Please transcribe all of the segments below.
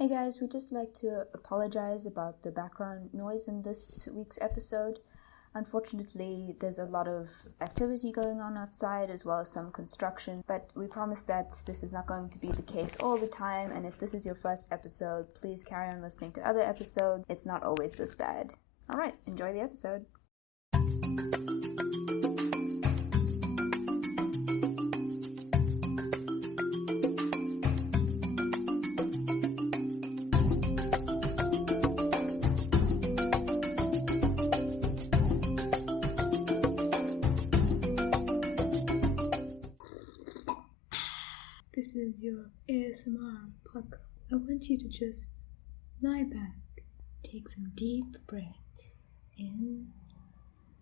Hey guys, we'd just like to apologize about the background noise in this week's episode. Unfortunately, there's a lot of activity going on outside as well as some construction, but we promise that this is not going to be the case all the time, and if this is your first episode, please carry on listening to other episodes. It's not always this bad. Alright, enjoy the episode. This is your ASMR podcast. I want you to just lie back, take some deep breaths in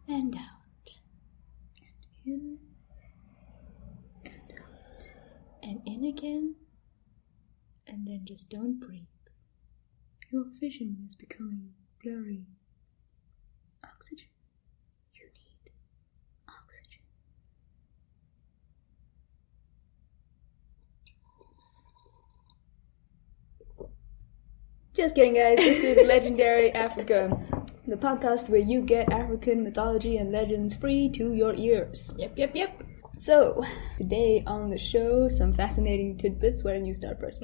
and out, and in and out, and in again, and then just don't breathe. Your vision is becoming blurry. Oxygen. You need oxygen. Just kidding, guys. This is Legendary Africa, the podcast where you get African mythology and legends free to your ears. Yep. So, today on the show, some fascinating tidbits. Why don't you start first?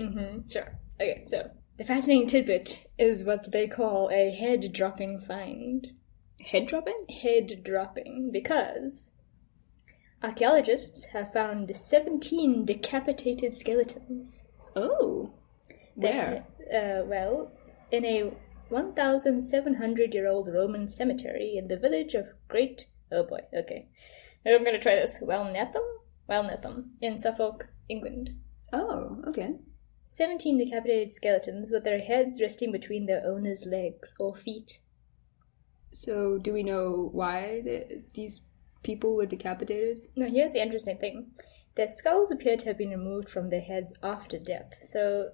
Sure. Okay, so the fascinating tidbit is what they call a head-dropping find. Head dropping? Head-dropping, because archaeologists have found 17 decapitated skeletons. Oh. Where? Well, in a 1,700-year-old Roman cemetery in the village of I'm gonna try this. Wellnetham, in Suffolk, England. Oh, okay. 17 decapitated skeletons with their heads resting between their owner's legs or feet. So, do we know why these people were decapitated? Now, here's the interesting thing. Their skulls appear to have been removed from their heads after death. So,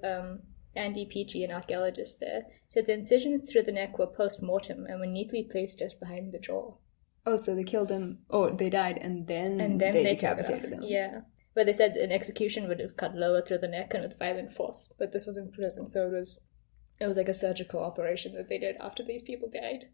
Andy Peachy, an archaeologist there, said the incisions through the neck were post-mortem and were neatly placed just behind the jaw. Oh, so they killed them, they died and then they decapitated them. Yeah. But they said an execution would have cut lower through the neck and with violent force. But this was in prison, so it was like a surgical operation that they did after these people died.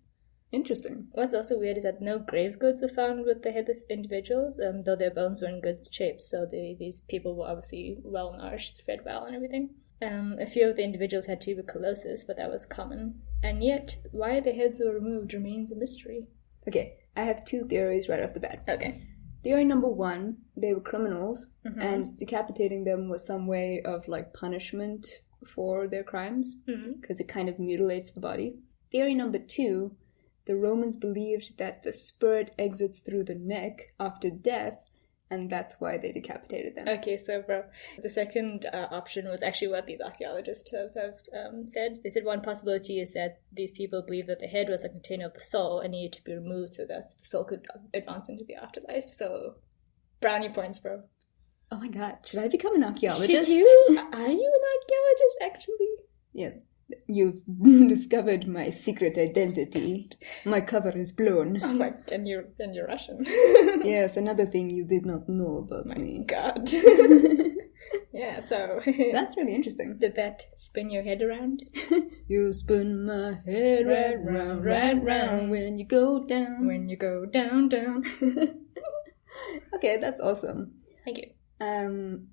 Interesting. What's also weird is that no grave goods were found with the headless individuals, though their bones were in good shape, so these people were obviously well-nourished, fed well and everything. A few of the individuals had tuberculosis, but that was common. And yet, why the heads were removed remains a mystery. Okay, I have two theories right off the bat. Okay. Theory number one, they were criminals, and decapitating them was some way of, punishment for their crimes, because it kind of mutilates the body. Theory number two, the Romans believed that the spirit exits through the neck after death, and that's why they decapitated them. Okay, so the second option was actually what these archaeologists have said. They said one possibility is that these people believed that the head was a container of the soul and needed to be removed so that the soul could advance into the afterlife. So, brownie points, bro. Oh my god, should I become an archaeologist? Should you? Are you an archaeologist, actually? Yeah. You've discovered my secret identity. My cover is blown. Oh my, and you're Russian. Yes, another thing you did not know about me. God. Yeah, so that's really interesting. Did that spin your head around? You spin my head right round when you go down. When you go down. Okay, that's awesome. Thank you.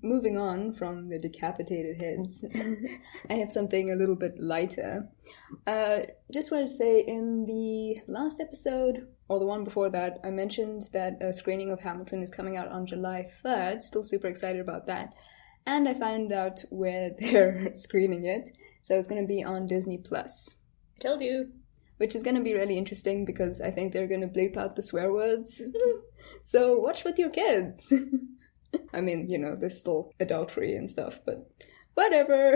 Moving on from the decapitated heads, I have something a little bit lighter. Just wanted to say, in the last episode, or the one before that, I mentioned that a screening of Hamilton is coming out on July 3rd. Still super excited about that. And I found out where they're screening it. So it's going to be on Disney+. I told you. Which is going to be really interesting because I think they're going to bleep out the swear words. So watch with your kids. I mean, there's still adultery and stuff, but whatever.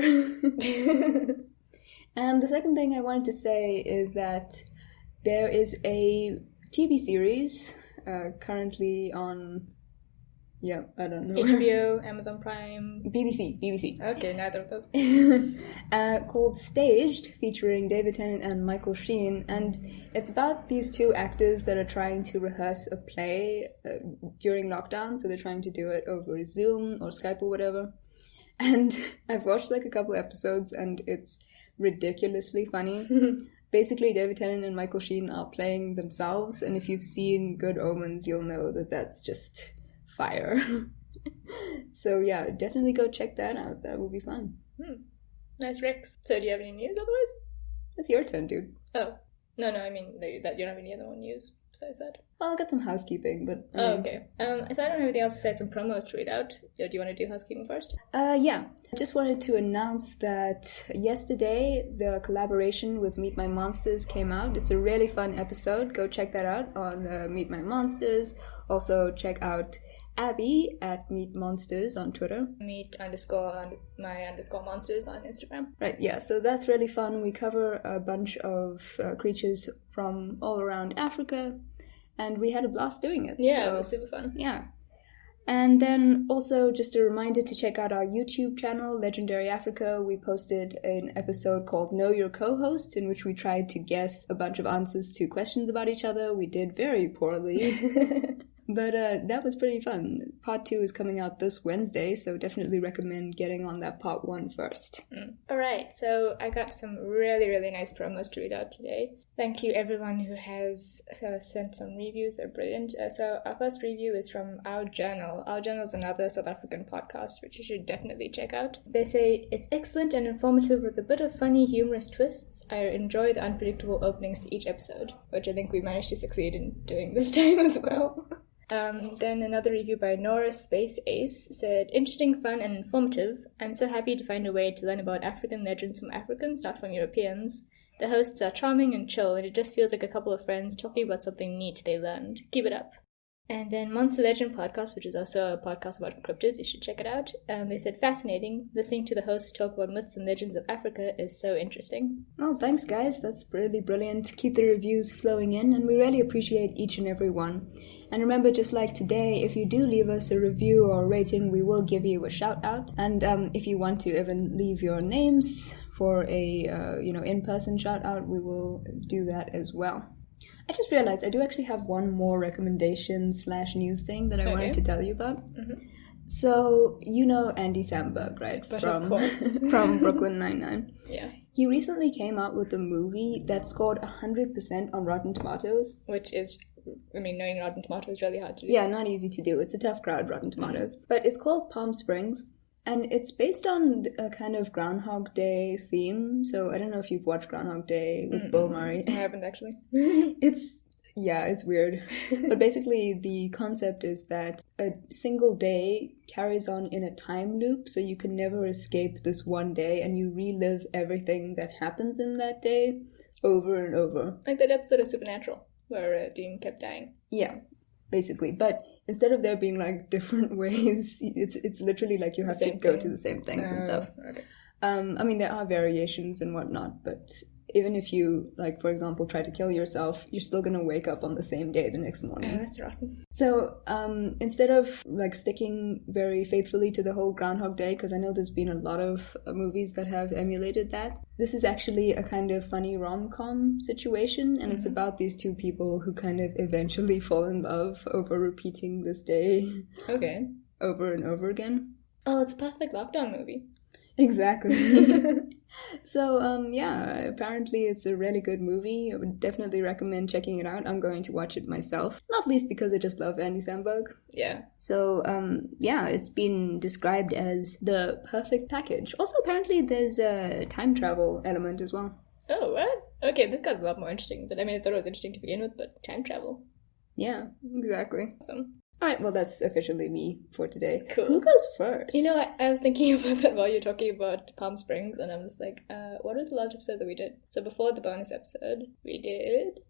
And the second thing I wanted to say is that there is a TV series currently on, I don't know. HBO, Amazon Prime. BBC. Okay, neither of those. Called Staged, featuring David Tennant and Michael Sheen, and it's about these two actors that are trying to rehearse a play during lockdown, so they're trying to do it over Zoom or Skype or whatever. And I've watched like a couple episodes and it's ridiculously funny. Basically, David Tennant and Michael Sheen are playing themselves, and if you've seen Good Omens, you'll know that that's just fire. So yeah, definitely go check that out. That will be fun. Nice, Rex. So do you have any news otherwise? It's your turn, dude. Oh. No, I mean, that you don't have any other news besides that. Well, I got some housekeeping, but... okay. So I don't have anything else besides some promos to read out. Do you want to do housekeeping first? Yeah. I just wanted to announce that yesterday the collaboration with Meet My Monsters came out. It's a really fun episode. Go check that out on Meet My Monsters. Also check out Abby at Meet Monsters on Twitter. Meet_my_monsters on Instagram. Right, yeah, so that's really fun. We cover a bunch of creatures from all around Africa, and we had a blast doing it. Yeah, it was super fun. Yeah. And then also just a reminder to check out our YouTube channel, Legendary Africa. We posted an episode called Know Your Co-Host, in which we tried to guess a bunch of answers to questions about each other. We did very poorly. But that was pretty fun. Part 2 is coming out this Wednesday, so definitely recommend getting on that part 1 first. Alright, so I got some really, really nice promos to read out today. Thank you everyone who has sent some reviews. They're brilliant. So our first review is from Our Journal. Our Journal is another South African podcast, which you should definitely check out. They say, it's excellent and informative with a bit of funny, humorous twists. I enjoy the unpredictable openings to each episode, which I think we managed to succeed in doing this time as well. Then another review by Nora Space Ace said, interesting, fun, and informative. I'm so happy to find a way to learn about African legends from Africans, not from Europeans. The hosts are charming and chill, and it just feels like a couple of friends talking about something neat they learned. Keep it up. And then Monster Legend Podcast, which is also a podcast about cryptids, you should check it out. They said, fascinating. Listening to the hosts talk about myths and legends of Africa is so interesting. Oh, thanks guys. That's really brilliant. Keep the reviews flowing in, and we really appreciate each and every one. And remember, just like today, if you do leave us a review or a rating, we will give you a shout out. And if you want to even leave your names for a in-person shout out, we will do that as well. I just realized I do actually have one more recommendation/news thing that I wanted to tell you about. So you know Andy Samberg, right? But of course. From Brooklyn Nine-Nine. Yeah. He recently came out with a movie that scored 100% on Rotten Tomatoes. Which is, knowing Rotten Tomatoes is really hard to do. Yeah, not easy to do. It's a tough crowd, Rotten Tomatoes. But it's called Palm Springs, and it's based on a kind of Groundhog Day theme. So I don't know if you've watched Groundhog Day with Bill Murray. I haven't actually. It's weird. But basically the concept is that a single day carries on in a time loop, so you can never escape this one day, and you relive everything that happens in that day over and over. Like that episode of Supernatural, where Dean kept dying. Yeah, basically. But instead of there being like different ways, it's literally like you have to go to the same things and stuff. Okay. There are variations and whatnot, but even if you, like, for example, try to kill yourself, you're still gonna wake up on the same day the next morning. Oh, that's rotten. So instead of like sticking very faithfully to the whole Groundhog Day, because I know there's been a lot of movies that have emulated that, this is actually a kind of funny rom-com situation, and it's about these two people who kind of eventually fall in love over repeating this day over and over again. Oh, it's a perfect lockdown movie. Exactly. So, apparently it's a really good movie. I would definitely recommend checking it out. I'm going to watch it myself, not least because I just love Andy Samberg. Yeah. So, it's been described as the perfect package. Also, apparently there's a time travel element as well. Oh, what? Okay, this got a lot more interesting. But I thought it was interesting to begin with, but time travel. Yeah, exactly. Awesome. Alright, well, that's officially me for today. Cool. Who goes first? I was thinking about that while you were talking about Palm Springs, and I was like, what was the last episode that we did? So before the bonus episode, we did...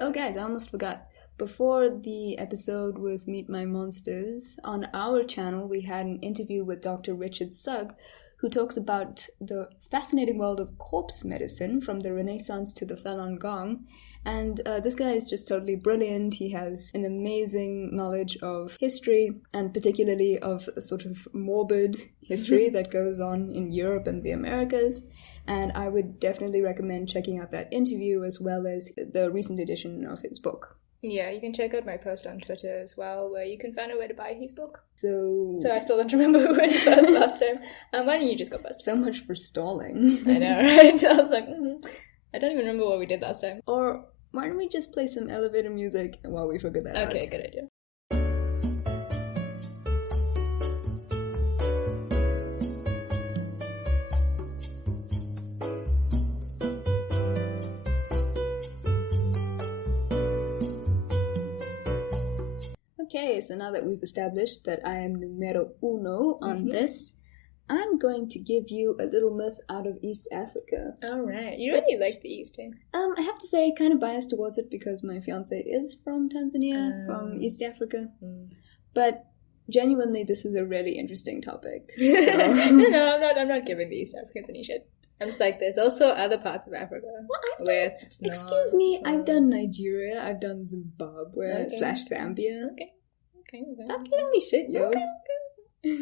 Oh, guys, I almost forgot. Before the episode with Meet My Monsters, on our channel, we had an interview with Dr. Richard Sugg, who talks about the fascinating world of corpse medicine from the Renaissance to the Falun Gong. And this guy is just totally brilliant. He has an amazing knowledge of history, and particularly of a sort of morbid history that goes on in Europe and the Americas. And I would definitely recommend checking out that interview as well as the recent edition of his book. Yeah, you can check out my post on Twitter as well, where you can find out where to buy his book. So I still don't remember who went first last time. Why don't you just go first? So much for stalling. I know, right? I was like, I don't even remember what we did last time. Or why don't we just play some elevator music while we figure that out? Okay, good idea. Okay, so now that we've established that I am numero uno on this, I'm going to give you a little myth out of East Africa. Alright, you really like the East, eh? I have to say, kind of biased towards it because my fiance is from Tanzania, from East Africa. But genuinely, this is a really interesting topic. So. No, I'm not giving the East Africans any shit. I'm just like, there's also other parts of Africa. Well, excuse me, I've done Nigeria, I've done Zimbabwe / Zambia. Okay. Stop giving me shit, yo. Okay.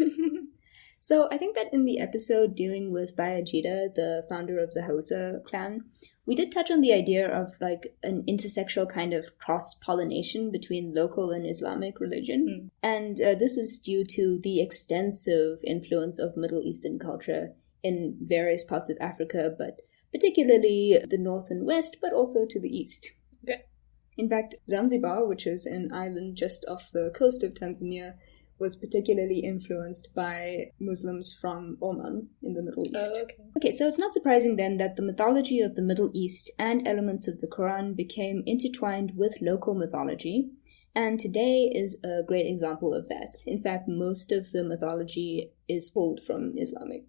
So I think that in the episode dealing with Bayajida, the founder of the Hausa clan, we did touch on the idea of like an intersexual kind of cross-pollination between local and Islamic religion. And this is due to the extensive influence of Middle Eastern culture in various parts of Africa, but particularly the north and west, but also to the east. Okay. In fact, Zanzibar, which is an island just off the coast of Tanzania, was particularly influenced by Muslims from Oman in the Middle East. Oh, okay. Okay, so it's not surprising then that the mythology of the Middle East and elements of the Quran became intertwined with local mythology, and today is a great example of that. In fact, most of the mythology is pulled from Islamic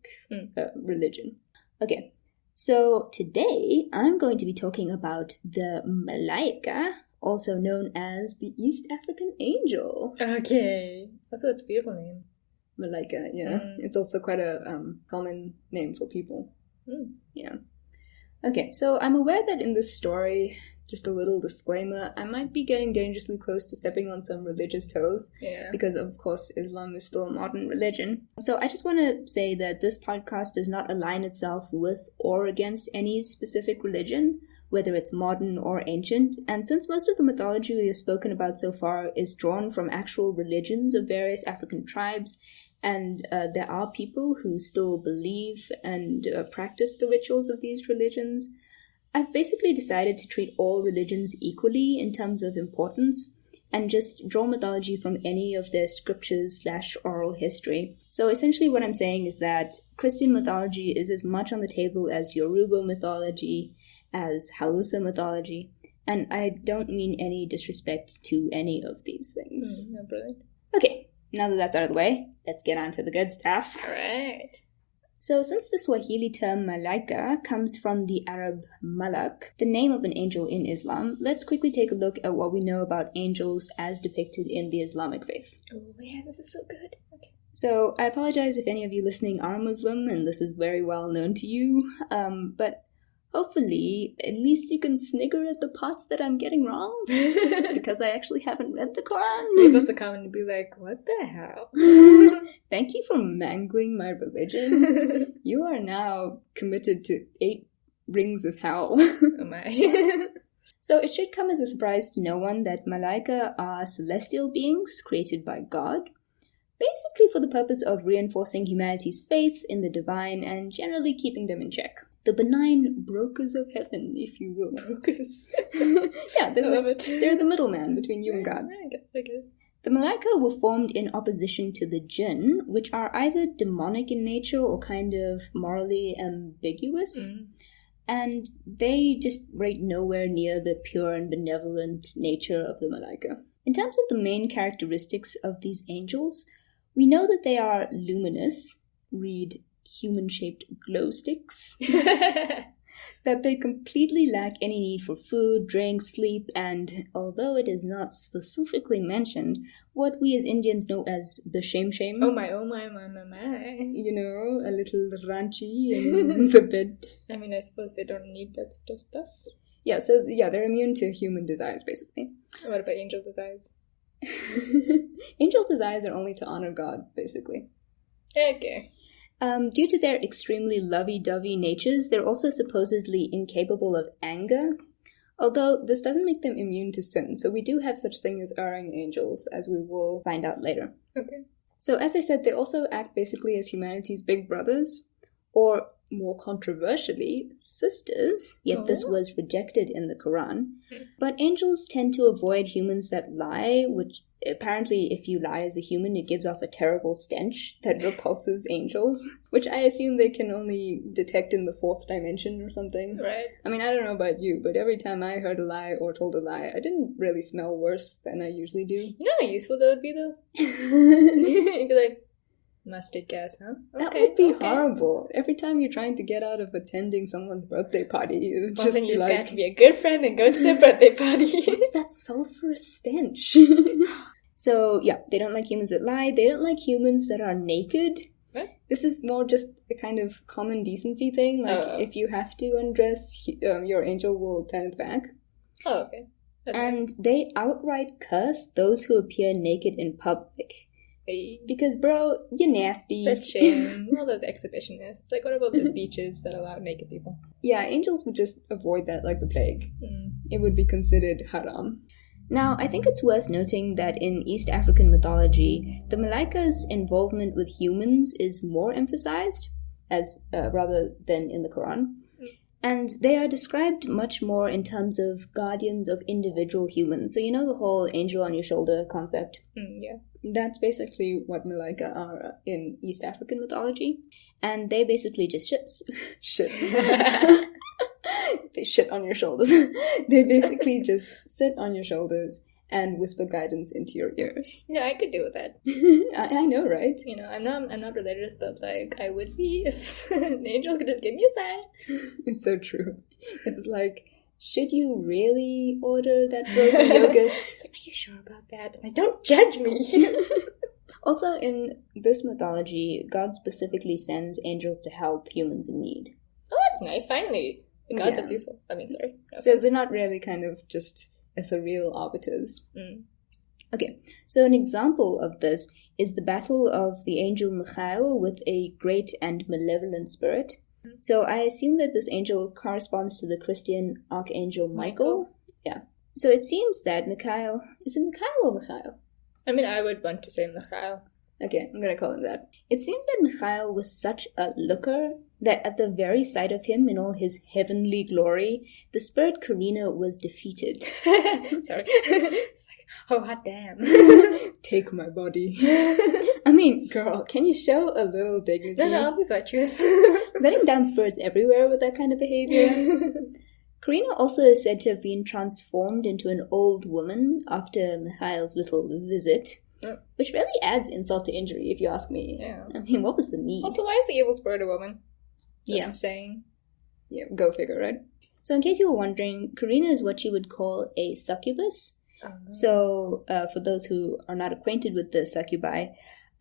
religion. Okay, so today I'm going to be talking about the Malaika, also known as the East African angel. Okay. Also, it's a beautiful name. Malaika, yeah. It's also quite a common name for people. Yeah. Okay, so I'm aware that in this story, just a little disclaimer, I might be getting dangerously close to stepping on some religious toes. Yeah. Because, of course, Islam is still a modern religion. So I just want to say that this podcast does not align itself with or against any specific religion, whether it's modern or ancient. And since most of the mythology we have spoken about so far is drawn from actual religions of various African tribes, and there are people who still believe and practice the rituals of these religions, I've basically decided to treat all religions equally in terms of importance and just draw mythology from any of their scriptures / oral history. So essentially what I'm saying is that Christian mythology is as much on the table as Yoruba mythology, as Hausa mythology, and I don't mean any disrespect to any of these things. No, brilliant. Okay, now that that's out of the way, let's get on to the good stuff. Alright. So since the Swahili term malaika comes from the Arab malak, the name of an angel in Islam, let's quickly take a look at what we know about angels as depicted in the Islamic faith. Oh yeah, this is so good. Okay. So I apologize if any of you listening are Muslim and this is very well known to you, but hopefully at least you can snigger at the parts that I'm getting wrong, because I actually haven't read the Quran. You're supposed to come and be like, what the hell? Thank you for mangling my religion. You are now committed to 8 rings of hell. Oh my. So it should come as a surprise to no one that Malaika are celestial beings created by God, basically for the purpose of reinforcing humanity's faith in the divine and generally keeping them in check. The benign brokers of heaven, if you will. Brokers. Yeah, I love it. They're the middleman between you and God. I get it. The Malaika were formed in opposition to the Jinn, which are either demonic in nature or kind of morally ambiguous. And they just rate nowhere near the pure and benevolent nature of the Malaika. In terms of the main characteristics of these angels, we know that they are luminous, read human-shaped glow sticks, that they completely lack any need for food, drink, sleep, and although it is not specifically mentioned, what we as Indians know as the shame. Oh my. You know, a little ranchy in the bed. I mean, I suppose they don't need that sort of stuff. Yeah, so yeah, they're immune to human desires, basically. What about angel desires? Angel desires are only to honor God, basically. Okay. Due to their extremely lovey-dovey natures, they're also supposedly incapable of anger, Although this doesn't make them immune to sin, so we do have such thing as erring angels, as we will find out later. Okay. So as I said, they also act basically as humanity's big brothers, or more controversially, sisters, yet this was rejected in the Quran. But angels tend to avoid humans that lie, which apparently if you lie as a human, it gives off a terrible stench that repulses angels, which I assume they can only detect in the fourth dimension or something. Right. I mean, I don't know about you, but every time I heard a lie or told a lie, I didn't really smell worse than I usually do. You know how useful that would be, though? You'd be like, mustard gas, huh? That would be horrible. Every time you're trying to get out of attending someone's birthday party, it would Well, just then be you just like, got to be a good friend and go to their birthday party. what's that sulfurous stench? So, yeah, they don't like humans that lie. They don't like humans that are naked. What? This is more just a kind of common decency thing. Like, if you have to undress, your angel will turn its back. Oh, okay. That's And nice. they outright curse those who appear naked in public. Hey, Because, bro, you're nasty. that's shame. All those exhibitionists. Like, what about those beaches that allow naked people? Yeah, angels would just avoid that like the plague. Mm. It would be considered haram. Now, I think it's worth noting that in East African mythology, the Malaika's involvement with humans is more emphasized, as rather than in the Quran. And they are described much more in terms of guardians of individual humans. So you know the whole angel on your shoulder concept? Yeah. That's basically what Malaika are in East African mythology. And they basically just shit. They shit on your shoulders. They basically just sit on your shoulders and whisper guidance into your ears. You know, I could do with that. I know, right? You know, I'm not religious, but like I would be if an angel could just give me a sign. It's so true. It's like, should you really order that frozen yogurt? It's like, are you sure about that? Like, don't judge me. Also, in this mythology, God specifically sends angels to help humans in need. Oh, that's nice. Finally, God, Yeah. that's useful. I mean, sorry. No So offense. they're not really kind of just ethereal arbiters. Mm. Okay, so an example of this is the battle of the angel Michael with a great and malevolent spirit. So I assume that this angel corresponds to the Christian archangel Michael. Yeah. So it seems that Michael... Is it Michael or Michael? I mean, I would want to say Michael. Okay, I'm gonna call him that. It seems that Michael was such a looker that at the very sight of him in all his heavenly glory, the spirit Karina was defeated. Sorry. It's like, oh, hot damn. Take my body. I mean, girl, can you show a little dignity? No, I'll be virtuous. Letting down spirits everywhere with that kind of behavior. Karina also is said to have been transformed into an old woman after Mikhail's little visit, which really adds insult to injury, if you ask me. Yeah. I mean, what was the need? Also, why is the evil spirit a woman? Yeah. Just saying. Yeah, go figure, right? So in case you were wondering, Karina is what you would call a succubus. So, for those who are not acquainted with the succubi,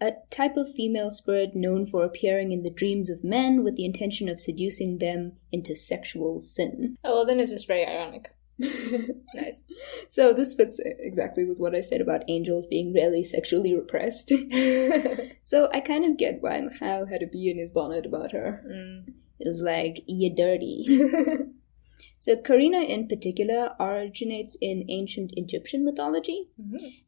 a type of female spirit known for appearing in the dreams of men with the intention of seducing them into sexual sin. Oh, well, then it's just very ironic. Nice. So this fits exactly with what I said about angels being really sexually repressed. So I kind of get why Michael had a bee in his bonnet about her. It was like, you dirty. So Karina in particular originates in ancient Egyptian mythology,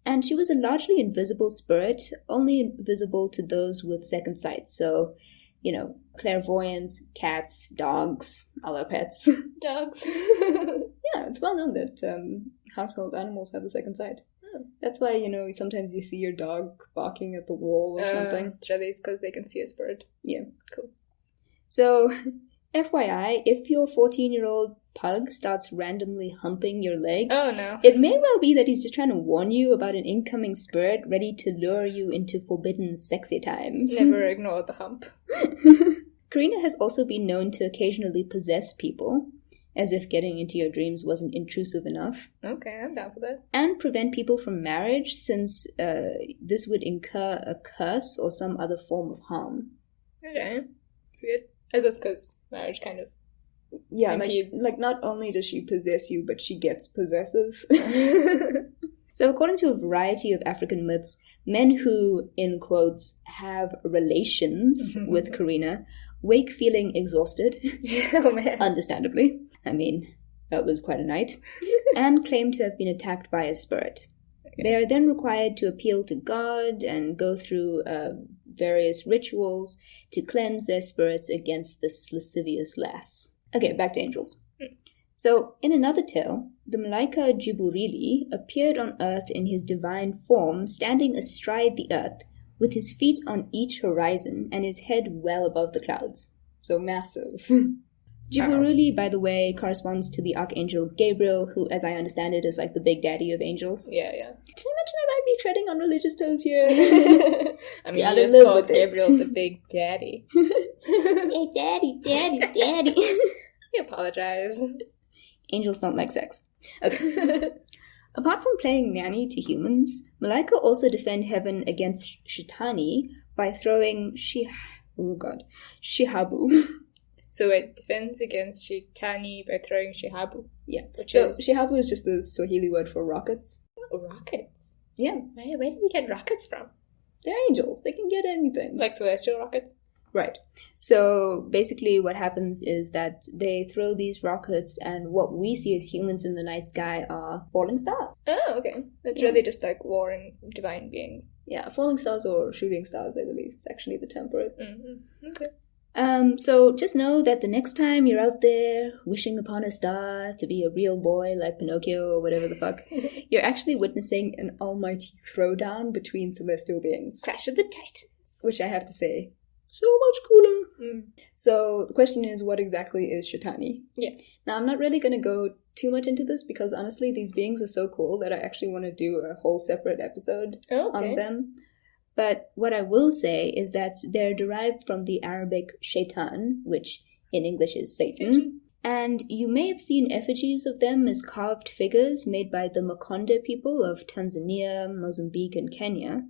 and she was a largely invisible spirit, only visible to those with second sight. So, you know, clairvoyance, cats, dogs, all our pets. Dogs. Yeah, it's well known that household animals have the second sight. That's why, you know, sometimes you see your dog barking at the wall or something. It's really because they can see a spirit. Yeah. Cool. So, FYI, if your 14-year-old pug starts randomly humping your leg, Oh, no. it may well be that he's just trying to warn you about an incoming spirit ready to lure you into forbidden sexy times. Never ignore the hump. Karina has also been known to occasionally possess people, as if getting into your dreams wasn't intrusive enough, Okay, I'm down for that. and prevent people from marriage, since this would incur a curse or some other form of harm. Okay. It's weird. I guess because marriage kind of... Yeah, Impedes. like not only does she possess you, but she gets possessive. So according to a variety of African myths, men who, in quotes, have relations with Karina wake feeling exhausted. Oh, man. Understandably. I mean, that was quite a night, and claim to have been attacked by a spirit. Okay. They are then required to appeal to God and go through various rituals to cleanse their spirits against this lascivious lass. Okay, back to angels. So, in another tale, the Malaika Jiburili appeared on earth in his divine form, standing astride the earth, with his feet on each horizon and his head well above the clouds. So massive. Jiburili, by the way, corresponds to the archangel Gabriel, who, as I understand it, is like the big daddy of angels. Yeah. Can you imagine I might be treading on religious toes here? I mean, you just called Gabriel the big daddy. Hey, daddy. I apologize. Angels don't like sex. Okay. Apart from playing nanny to humans, Malaika also defend heaven against Shaitani by throwing Shihabu. So it defends against Shaitani by throwing Shihabu. Yeah. Shihabu is just the Swahili word for rockets. Rockets? Yeah. Where did you get rockets from? They're angels. They can get anything. Like celestial rockets? Right. So basically what happens is that they throw these rockets, and what we see as humans in the night sky are falling stars. Oh, okay. It's really just like warring divine beings. Yeah, falling stars or shooting stars, I believe. It's actually the term for it. Mm-hmm. Okay. So just know that the next time you're out there wishing upon a star to be a real boy like Pinocchio or whatever the fuck, you're actually witnessing an almighty throwdown between celestial beings. Clash of the Titans. Which I have to say, so much cooler. So the question is, what exactly is Shaitani? Yeah. Now, I'm not really going to go too much into this because honestly, these beings are so cool that I actually want to do a whole separate episode on them. But what I will say is that they're derived from the Arabic shaitan, which in English is Satan. And you may have seen effigies of them as carved figures made by the Makonde people of Tanzania, Mozambique, and Kenya.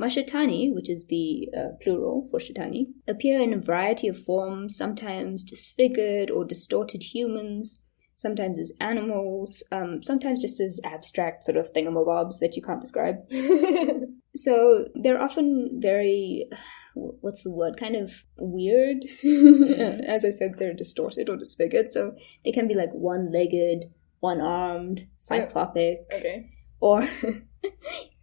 Mashaitani, which is the plural for Shaitani, appear in a variety of forms, sometimes disfigured or distorted humans, sometimes as animals, sometimes just as abstract sort of thingamabobs that you can't describe. So they're often very, what's the word, kind of weird. As I said, they're distorted or disfigured, so they can be like one-legged, one-armed, cyclopic, or in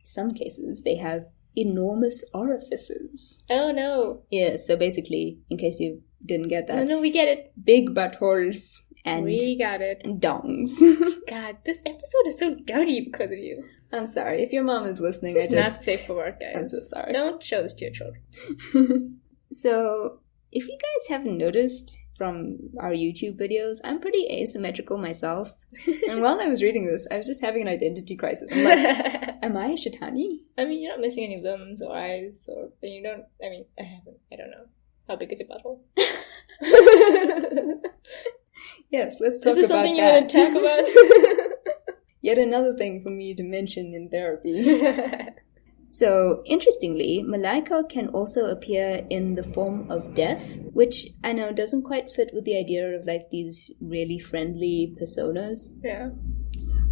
some cases they have enormous orifices. Oh no. Yeah, so basically, in case you didn't get that. No, we get it. Big buttholes and we got it. And dongs. God, this episode is so dirty because of you. I'm sorry. If your mom is listening, this is not safe for work, guys. I'm so sorry. Don't show this to your children. So, if you guys haven't noticed from our YouTube videos, I'm pretty asymmetrical myself. And while I was reading this, I was just having an identity crisis. I'm like, am I a Shaitani? I mean, you're not missing any limbs or eyes, or you don't. I mean, I don't know. How big is your butthole? Yes, let's talk about that. Is this something you want to talk about? Yet another thing for me to mention in therapy. So, interestingly, Malaika can also appear in the form of death, which I know doesn't quite fit with the idea of like these really friendly personas. Yeah.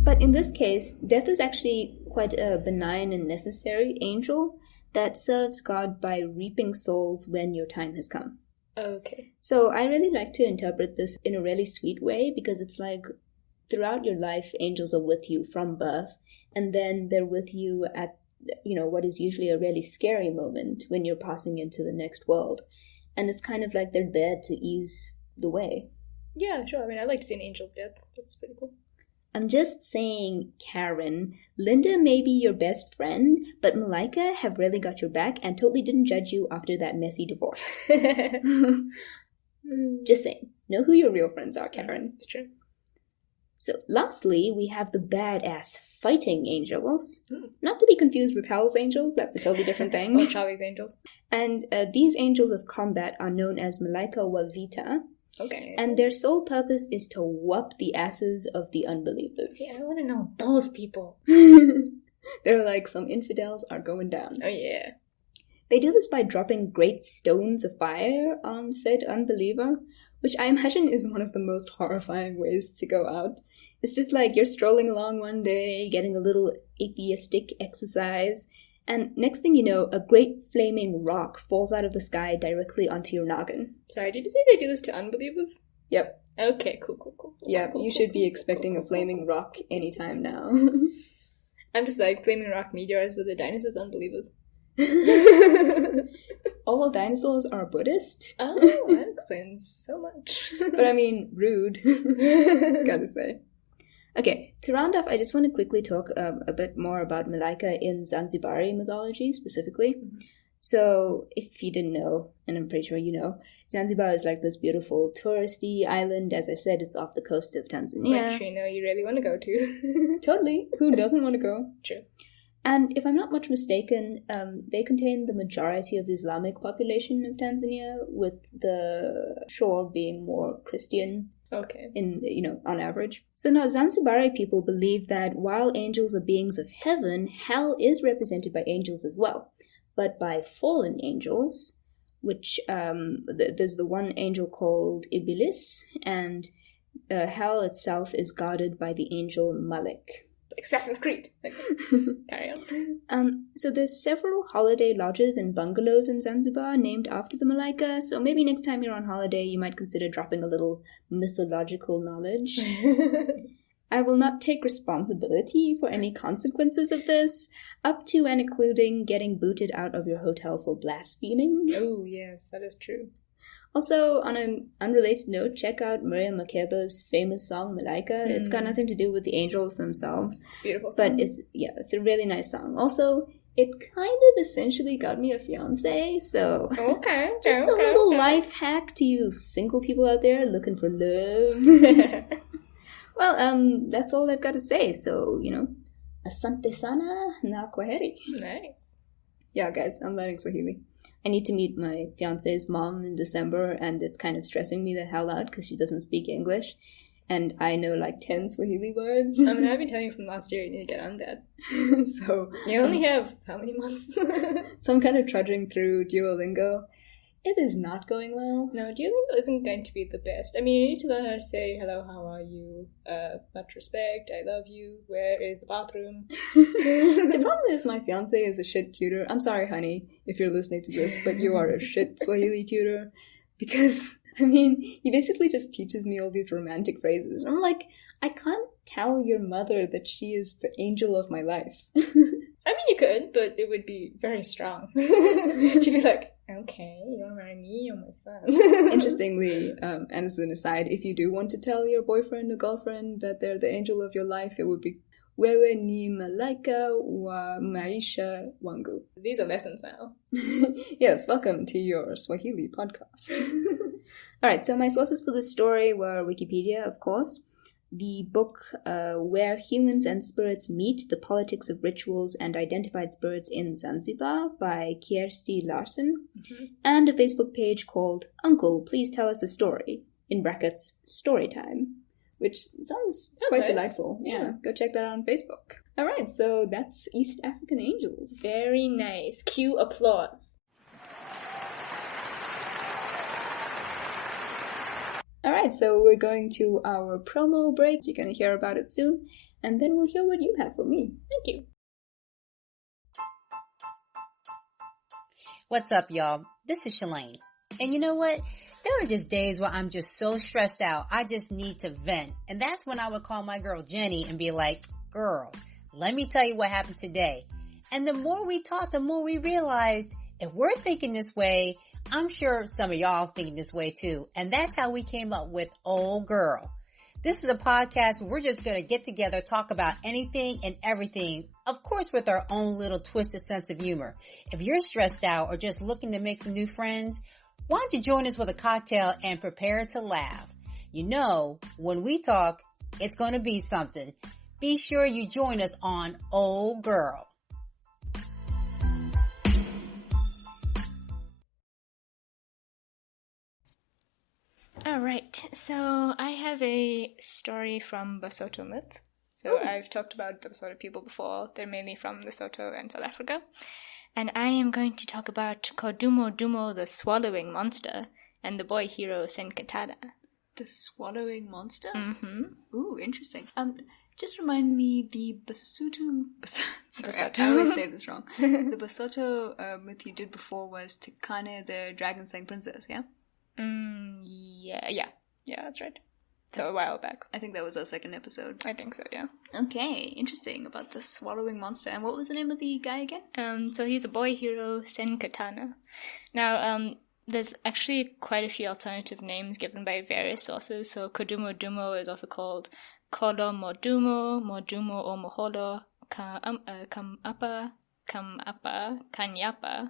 But in this case, death is actually quite a benign and necessary angel that serves God by reaping souls when your time has come. Okay. So I really like to interpret this in a really sweet way because it's like throughout your life, angels are with you from birth, and then they're with you at what is usually a really scary moment when you're passing into the next world. And it's kind of like they're there to ease the way. Yeah, sure. I mean, I like to see an angel death. That's pretty cool. I'm just saying, Karen, Linda may be your best friend, but Malaika have really got your back and totally didn't judge you after that messy divorce. Just saying. Know who your real friends are, Karen. It's true. So lastly, we have the badass fighting angels. Not to be confused with Hell's Angels, that's a totally different thing. Or Charlie's Angels. And these angels of combat are known as Malaika Wavita. Okay. And their sole purpose is to whoop the asses of the unbelievers. Yeah, I want to know those people. They're like, some infidels are going down. Oh yeah. They do this by dropping great stones of fire on said unbeliever, which I imagine is one of the most horrifying ways to go out. It's just like you're strolling along one day, getting a little atheistic exercise, and next thing you know, a great flaming rock falls out of the sky directly onto your noggin. Sorry, did you say they do this to unbelievers? Yep. Okay, cool. Yeah, cool, you cool, should be cool, expecting cool, a flaming rock anytime now. I'm just like flaming rock meteors with the dinosaurs unbelievers. All dinosaurs are Buddhist? Oh, that explains so much. But I mean, rude. Gotta say. Okay, to round off, I just want to quickly talk a bit more about Malaika in Zanzibari mythology specifically. Mm-hmm. So, if you didn't know, and I'm pretty sure you know, Zanzibar is like this beautiful touristy island. As I said, it's off the coast of Tanzania. Which you know you really want to go to. Totally. Who doesn't want to go? True. And if I'm not much mistaken, they contain the majority of the Islamic population of Tanzania, with the shore being more Christian. Okay. On average. So now Zanzibari people believe that while angels are beings of heaven, hell is represented by angels as well, but by fallen angels, which there's the one angel called Iblis, and hell itself is guarded by the angel Malik. Assassin's Creed. Carry on. So there's several holiday lodges and bungalows in Zanzibar named after the Malaika, so maybe next time you're on holiday you might consider dropping a little mythological knowledge. I will not take responsibility for any consequences of this, up to and including getting booted out of your hotel for blaspheming. Oh yes, that is true. Also, on an unrelated note, check out Miriam Makeba's famous song Malaika. It's got nothing to do with the angels themselves. It's a beautiful song. But it's a really nice song. Also, it kind of essentially got me a fiancé, so okay, just a little life hack to you single people out there looking for love. Well, that's all I've got to say. So, asante sana na kwaheri. Nice. Yeah, guys, I'm learning Swahili. I need to meet my fiance's mom in December, and it's kind of stressing me the hell out because she doesn't speak English, and I know like 10 Swahili words. I mean, I've been telling you from last year you need to get on that. So you only have how many months? So I'm kind of trudging through Duolingo. It is not going well. No, Duolingo isn't going to be the best. I mean, you need to learn how to say hello, how are you, much respect, I love you, where is the bathroom? The problem is my fiance is a shit tutor. I'm sorry, honey, if you're listening to this, but you are a shit Swahili tutor. Because, I mean, he basically just teaches me all these romantic phrases. And I'm like, I can't tell your mother that she is the angel of my life. I mean, you could, but it would be very strong. She'd be like, okay, you want to marry me or my son? Interestingly, and as an aside, if you do want to tell your boyfriend or girlfriend that they're the angel of your life, it would be Wewe ni malaika wa maisha wangu. These are lessons now. Yes, welcome to your Swahili podcast. Alright, so my sources for this story were Wikipedia, of course, the book Where Humans and Spirits Meet, The Politics of Rituals and Identified Spirits in Zanzibar by Kjersti Larsen, and a Facebook page called Uncle, Please Tell Us a Story, in brackets, Storytime, which sounds quite nice. Delightful. Yeah, go check that out on Facebook. Alright, so that's East African Angels. Very nice. Cue applause. Alright, so we're going to our promo break. You're going to hear about it soon. And then we'll hear what you have for me. Thank you. What's up, y'all? This is Shalane. And you know what? There are just days where I'm just so stressed out. I just need to vent. And that's when I would call my girl Jenny and be like, girl, let me tell you what happened today. And the more we talked, the more we realized if we're thinking this way, I'm sure some of y'all thinking this way too. And that's how we came up with Old Girl. This is a podcast where we're just going to get together, talk about anything and everything, of course with our own little twisted sense of humor. If you're stressed out or just looking to make some new friends, why don't you join us with a cocktail and prepare to laugh? You know, when we talk, it's going to be something. Be sure you join us on Old Girl. Alright, so I have a story from Basotho myth. So I've talked about the Basotho people before. They're mainly from Lesotho and South Africa. And I am going to talk about Khodumodumo, the swallowing monster, and the boy hero Senkatana. The swallowing monster? Mm-hmm. Ooh, interesting. Just remind me, the Basotho... Sorry, Basotho. I always say this wrong. The Basotho myth you did before was Tekane, the dragon-slaying princess, yeah? Yeah. Yeah, that's right. So a while back. I think that was our second episode. I think so, yeah. Okay, interesting about the swallowing monster. And what was the name of the guy again? So he's a boy hero, Senkatana. Now, there's actually quite a few alternative names given by various sources. So Khodumodumo is also called Khodumodumo, Modumo or Moholo, Kamapa, Kanyapa.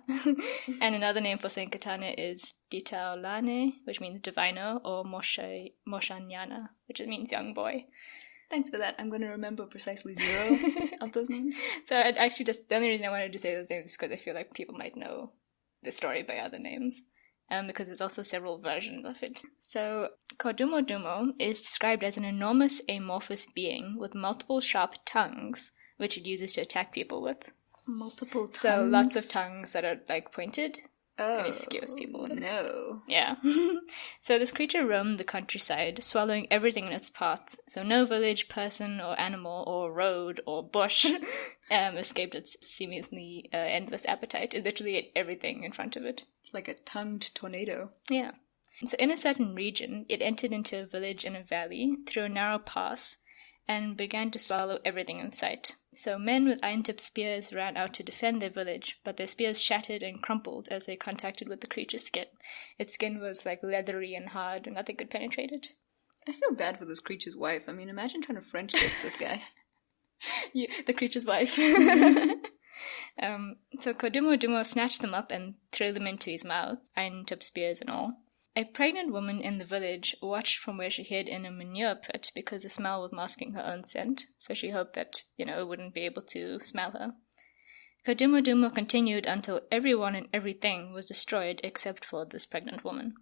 And another name for Senkatana is Ditaolane, which means diviner, or Moshanyana, which means young boy. Thanks for that. I'm going to remember precisely 0 of those names. So I'd actually the only reason I wanted to say those names is because I feel like people might know the story by other names. Because there's also several versions of it. So, Khodumodumo is described as an enormous amorphous being with multiple sharp tongues, which it uses to attack people with. Multiple tongues? So, lots of tongues that are, pointed. Oh, and it scares people with it. No. Yeah. So, this creature roamed the countryside, swallowing everything in its path. So, no village, person, or animal, or road, or bush escaped its seemingly endless appetite. It literally ate everything in front of it. Like a tongued tornado. Yeah. So in a certain region, it entered into a village in a valley through a narrow pass and began to swallow everything in sight. So men with iron-tipped spears ran out to defend their village, but their spears shattered and crumpled as they contacted with the creature's skin. Its skin was leathery and hard and nothing could penetrate it. I feel bad for this creature's wife. I mean, imagine trying to French kiss this guy. The creature's wife. So Khodumodumo snatched them up and threw them into his mouth, iron-tipped spears and all. A pregnant woman in the village watched from where she hid in a manure pit because the smell was masking her own scent, so she hoped that, it wouldn't be able to smell her. Khodumodumo continued until everyone and everything was destroyed except for this pregnant woman.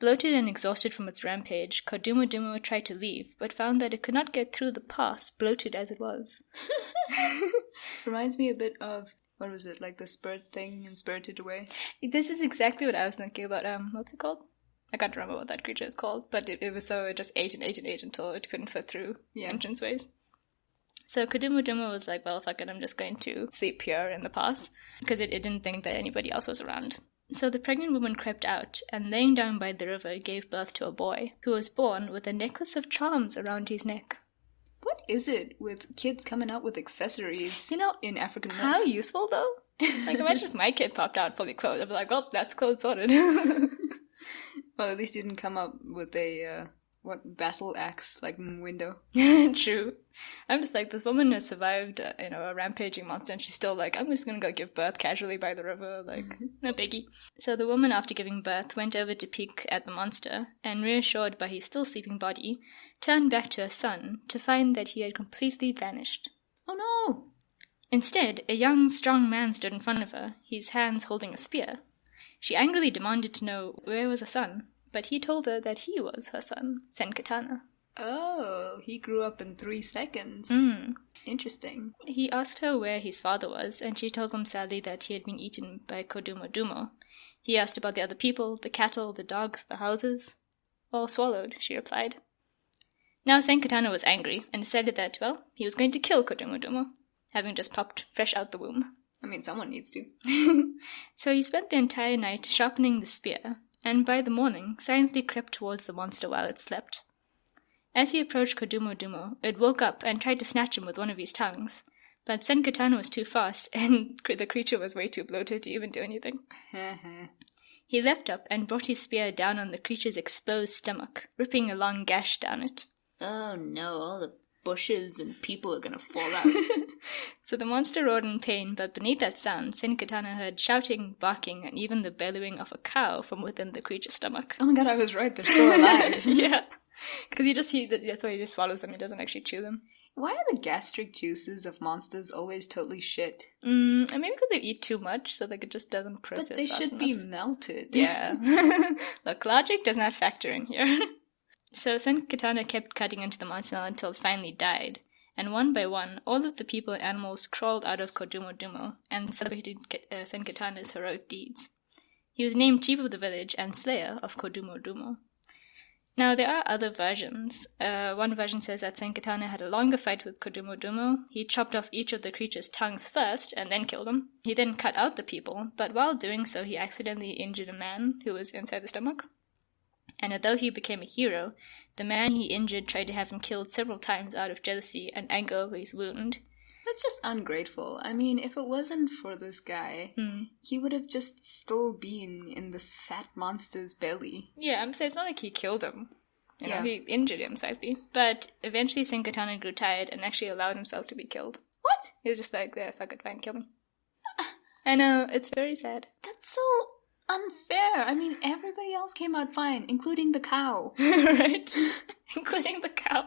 Bloated and exhausted from its rampage, Khodumodumo tried to leave, but found that it could not get through the pass, bloated as it was. Reminds me a bit of, what was it, like the spirit thing in Spirited Away? This is exactly what I was thinking about, what's it called? I can't remember what that creature is called, but it was so it just ate and ate and ate until it couldn't fit through entranceways. So Khodumodumo was like, well, fuck it, I'm just going to sleep here in the pass, because it didn't think that anybody else was around. So the pregnant woman crept out, and laying down by the river gave birth to a boy, who was born with a necklace of charms around his neck. What is it with kids coming out with accessories, in African myth? How useful, though? Imagine if my kid popped out fully clothed. I'd be like, well, that's clothes sorted. Well, at least he didn't come up with a, battle axe, in the window. True. I'm just like, this woman has survived, a rampaging monster, and she's still like, I'm just gonna go give birth casually by the river, no biggie. So the woman, after giving birth, went over to peek at the monster, and reassured by his still sleeping body, turned back to her son to find that he had completely vanished. Oh no! Instead, a young, strong man stood in front of her, his hands holding a spear. She angrily demanded to know where was her son, but he told her that he was her son, Senkatana. Oh, he grew up in 3 seconds. Interesting. He asked her where his father was, and she told him sadly that he had been eaten by Khodumodumo. He asked about the other people, the cattle, the dogs, the houses. All swallowed, she replied. Now Senkatana was angry, and decided that, he was going to kill Khodumodumo, having just popped fresh out the womb. I mean, someone needs to. So he spent the entire night sharpening the spear, and by the morning silently crept towards the monster while it slept. As he approached Khodumodumo, it woke up and tried to snatch him with one of his tongues, but Senkatana was too fast, and the creature was way too bloated to even do anything. He leapt up and brought his spear down on the creature's exposed stomach, ripping a long gash down it. Oh no, all the bushes and people are gonna fall out. So the monster roared in pain, but beneath that sound, Senkatana heard shouting, barking, and even the bellowing of a cow from within the creature's stomach. Oh my god, I was right, they're still alive. Yeah. Because that's why he just swallows them, he doesn't actually chew them. Why are the gastric juices of monsters always totally shit? Maybe because they eat too much, so it just doesn't process But they fast should enough. be melted. Yeah. Look, logic does not factor in here. So Senkatana kept cutting into the monster until it finally died, and one by one, all of the people and animals crawled out of Khodumodumo and celebrated Senkatana's heroic deeds. He was named chief of the village and slayer of Khodumodumo. Now, there are other versions. One version says that Senkatana had a longer fight with Khodumodumo. He chopped off each of the creature's tongues first and then killed them. He then cut out the people, but while doing so, he accidentally injured a man who was inside the stomach. And although he became a hero, The man he injured tried to have him killed several times out of jealousy and anger over his wound. That's just ungrateful. I mean, if it wasn't for this guy, he would have just still been in this fat monster's belly. Yeah, I'm saying it's not like he killed him. You know, he injured him slightly. But eventually Sankatana grew tired and actually allowed himself to be killed. What? He was just like, yeah, fuck it, fine, kill me. I know, it's very sad. That's so unfair. I mean, everybody else came out fine, including the cow. Right? Including the cow.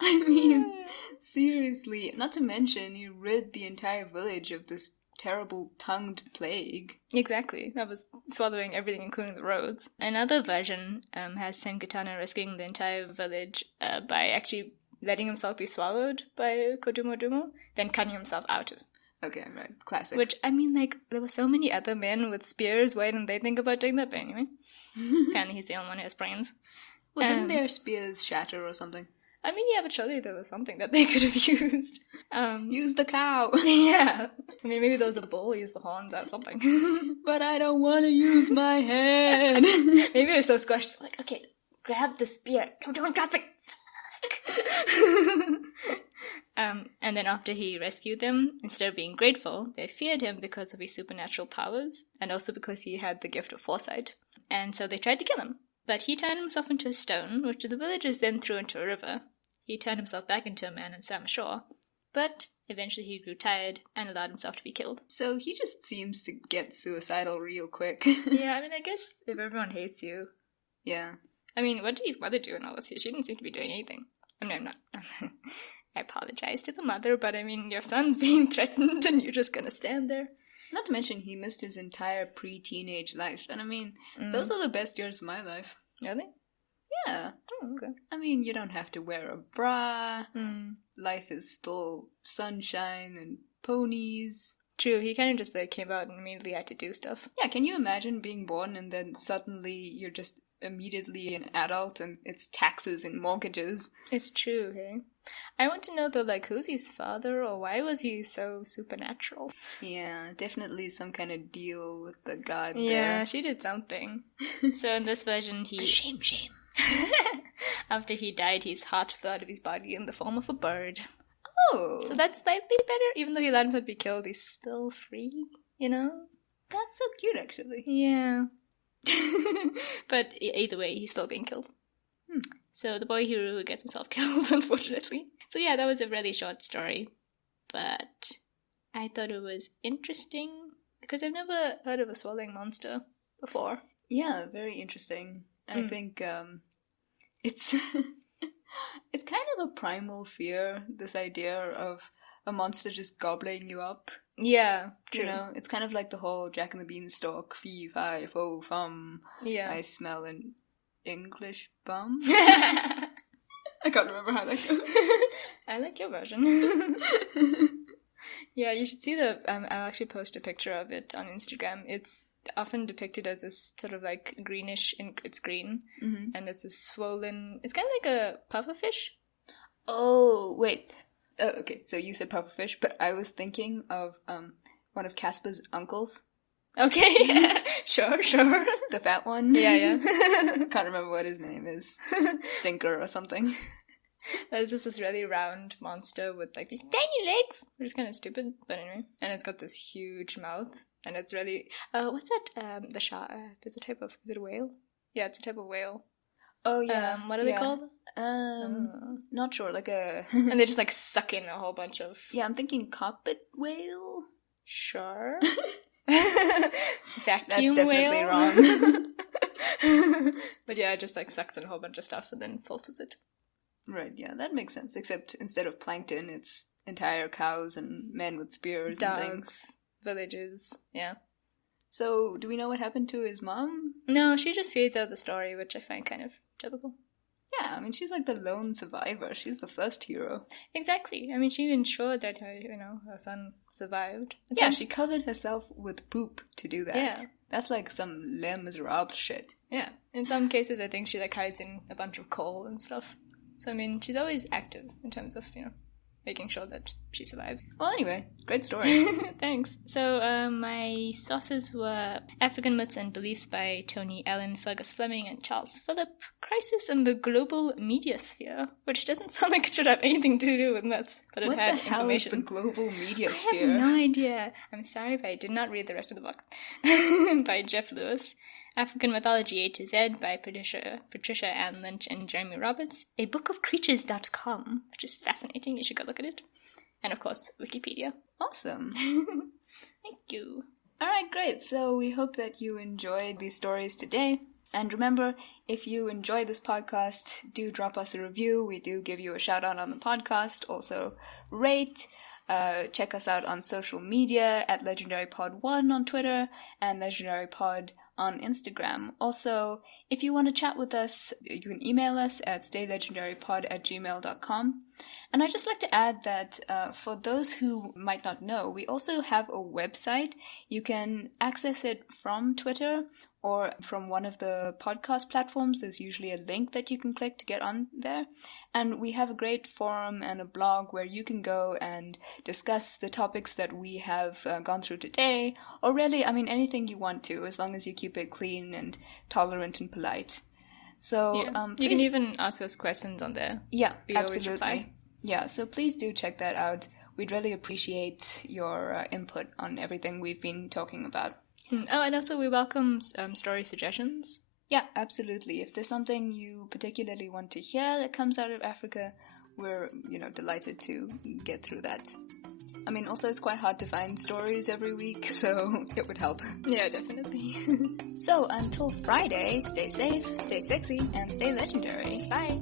I mean, seriously. Not to mention, you rid the entire village of this terrible tongued plague. Exactly. That was swallowing everything, including the roads. Another version has Sankatana rescuing the entire village by actually letting himself be swallowed by Khodumodumo, then cutting himself out of. Okay, right. Classic. Which, I mean, like, there were so many other men with spears. Why didn't they think about doing that? But anyway. Apparently he's the only one who has brains. Well, didn't their spears shatter or something? I mean, yeah, but surely there was something that they could have used. Use the cow. Yeah. I mean, maybe there was a bull, use the horns or something. But I don't want to use my head. Maybe they're so squashed. Like, okay, grab the spear. Don't drop it. And then after he rescued them, instead of being grateful, they feared him because of his supernatural powers, and also because he had the gift of foresight. And so they tried to kill him. But he turned himself into a stone, which the villagers then threw into a river. He turned himself back into a man and swam ashore. But eventually he grew tired and allowed himself to be killed. So he just seems to get suicidal real quick. Yeah, I mean, I guess if everyone hates you... Yeah. I mean, what did his mother do in all this? She didn't seem to be doing anything. I mean, I'm not... I apologize to the mother, but I mean, your son's being threatened and you're just gonna stand there. Not to mention, he missed his entire pre-teenage life. And I mean, those are the best years of my life. Really? Yeah. Oh, okay. I mean, you don't have to wear a bra. Life is still sunshine and ponies. True, he kind of just like came out and immediately had to do stuff. Yeah, can you imagine being born and then suddenly you're just immediately an adult and it's taxes and mortgages? It's true, hey? I want to know though, like, who's his father or why was he so supernatural? Yeah, definitely some kind of deal with the god Yeah, there. she did something. So in this version, he... Shame. After he died, his heart flew out of his body in the form of a bird. Oh! So that's slightly better. Even though he allowed himself to be killed, he's still free, you know? That's so cute, actually. Yeah. But either way, he's still being killed. So the boy hero gets himself killed, unfortunately. So yeah, that was a really short story. But I thought it was interesting because I've never heard of a swallowing monster before. Yeah, very interesting. I think it's it's kind of a primal fear, this idea of a monster just gobbling you up. Yeah, true. You know, it's kind of like the whole Jack and the Beanstalk, fee, fi, fo, fum. Yeah. I smell an English bum. I can't remember how that goes. I like your version. Yeah, you should see I'll actually post a picture of it on Instagram. It's often depicted as this sort of like greenish, it's green, and it's a swollen, it's kind of like a pufferfish. Oh, wait. Oh, okay, so you said pufferfish, but I was thinking of one of Casper's uncles. Okay, sure. The fat one? Yeah. Can't remember what his name is. Stinker or something. It's just this really round monster with like these tiny legs, which is kind of stupid, but anyway. And it's got this huge mouth, and it's really... what's that? The shark? There's a type of... Is it a whale? Yeah, it's a type of whale. Oh, yeah. What are they called? Not sure, like a... And they just like suck in a whole bunch of... Yeah, I'm thinking carpet whale? Sure. Vacuum That's definitely whale? wrong. But yeah, it just like sucks in a whole bunch of stuff and then filters it. Right, yeah, that makes sense. Except instead of plankton, it's entire cows and men with spears and things. Dogs, villages, yeah. So, do we know what happened to his mom? No, she just fades out of the story, which I find kind of typical. Yeah, I mean, she's like the lone survivor. She's the first hero. Exactly. I mean, she ensured that her son survived. Yeah, she covered herself with poop to do that. Yeah. That's like some Les Miserables shit. Yeah. In some cases, I think she like hides in a bunch of coal and stuff. So, I mean, she's always active in terms of, making sure that she survives. Well, anyway, great story. Thanks. So my sources were African Myths and Beliefs by Tony Allen, Fergus Fleming, and Charles Phillip. Crisis in the Global Media Sphere, which doesn't sound like it should have anything to do with myths, but it had information. What the hell is the global media sphere? I have no idea. I'm sorry if I did not read the rest of the book. By Jeff Lewis. African Mythology A to Z by Patricia Ann Lynch and Jeremy Roberts. A bookofcreatures.com, which is fascinating. You should go look at it. And of course, Wikipedia. Awesome. Thank you. Alright, great. So we hope that you enjoyed these stories today. And remember, if you enjoy this podcast, do drop us a review. We do give you a shout out on the podcast. Also, rate. Check us out on social media at LegendaryPod1 on Twitter and LegendaryPod on Instagram. Also, if you want to chat with us, you can email us at staylegendarypod@gmail.com. And I'd just like to add that for those who might not know, we also have a website. You can access it from Twitter or from one of the podcast platforms. There's usually a link that you can click to get on there. And we have a great forum and a blog where you can go and discuss the topics that we have gone through today, or really, anything you want to, as long as you keep it clean and tolerant and polite. So you can even ask us questions on there. Yeah, we always reply. Yeah, so please do check that out. We'd really appreciate your input on everything we've been talking about. Oh, and also we welcome story suggestions. Yeah, absolutely. If there's something you particularly want to hear that comes out of Africa, we're, delighted to get through that. Also it's quite hard to find stories every week, so it would help. Yeah, definitely. So until Friday, stay safe, stay sexy, and stay legendary. Bye.